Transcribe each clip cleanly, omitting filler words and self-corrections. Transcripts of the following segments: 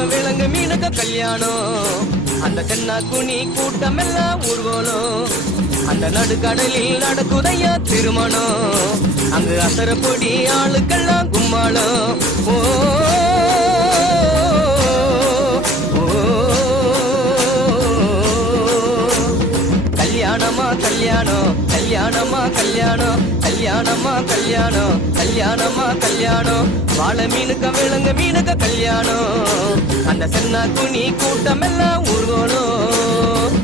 மீனுக்க விலங்கு மீனுக்க கல்யாணம் அந்த சென்னா குனி கூட்டம் எல்லாம் ஊர்வலம் அந்த நடுக்கடலில் நடக்குதையா திருமணம் அங்கு அசர பொடி ஆளுக்கெல்லாம் கும்மாளம் ஓ கல்யாணமா கல்யாணம் கல்யாணமா கல்யாணம் கல்யாணமா கல்யாணம் கல்யாணமா கல்யாணம் வாழை மீனுக்க விலங்கு மீனுக்க கல்யாணம் அந்த சென்னா குனி கூட்டம் எல்லாம் ஊர்வலம்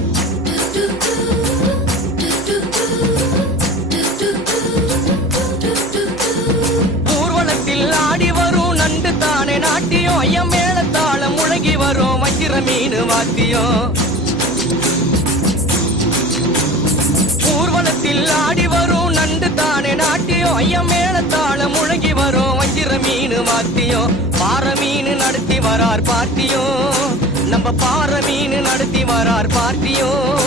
ஊர்வலத்தில் ஆடி வரும் நண்டு தானே நாட்டியம் ஐயம் மேளத்தாளம் முழங்கி வரும் வச்சிர மீன் வாத்தியம் ஊர்வலத்தில் ஆடி வரும் நண்டு தானே நாட்டியம் ஐயம் மேளத்தாளம் முழங்கி வரும் வச்சிர மீன் வாத்தியம் பாறை மீன் நடத்தி வரார் பார்ட்டியும் நம்ம பாறை மீன் நடத்தி வரார் பார்ட்டியும்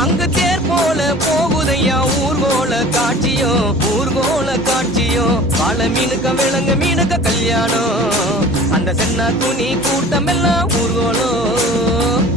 அங்கு தேர் போல போகுதையா ஊர்கோல காட்சியும் ஊர்கோல காட்சியும் வாழை மீனுக்க விலங்கு மீனுக்க கல்யாணம் அந்த சென்னா துணி கூட்டம் எல்லாம் ஊர்கோலம்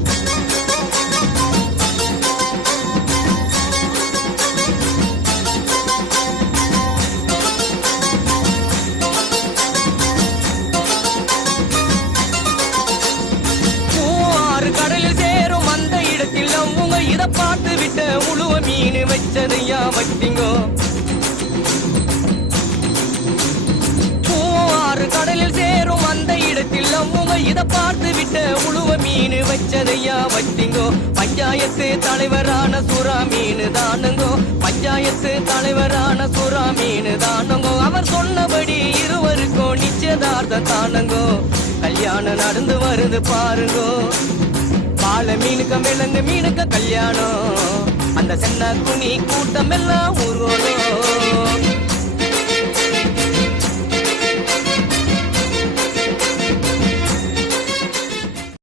கடலில் சேரும் அந்த இடத்தில் அவங்க இத பார்த்து விட்ட உழுவ மீன் வச்சதையா வட்டிங்கோ பூவாறு கடலில் சேரும் அந்த இடத்தில் அவங்க இத பார்த்து விட்ட உழுவ மீன் வச்சதையா வட்டிங்கோ பஞ்சாயத்து தலைவரான சுறா மீன் தானுங்கோ பஞ்சாயத்து தலைவரான சுறா மீன் தானுங்கோ அவர் சொன்னபடி இருவருக்கும் நிச்சயதார்த்தம் தானுங்கோ கல்யாணம் நடந்து வருது பாருங்கோ வாழை மீனுக்க விலங்கு மீனுக்க கல்யாணம் அந்த சென்னா குனி கூட்டம் எல்லாம் ஊர்வலம்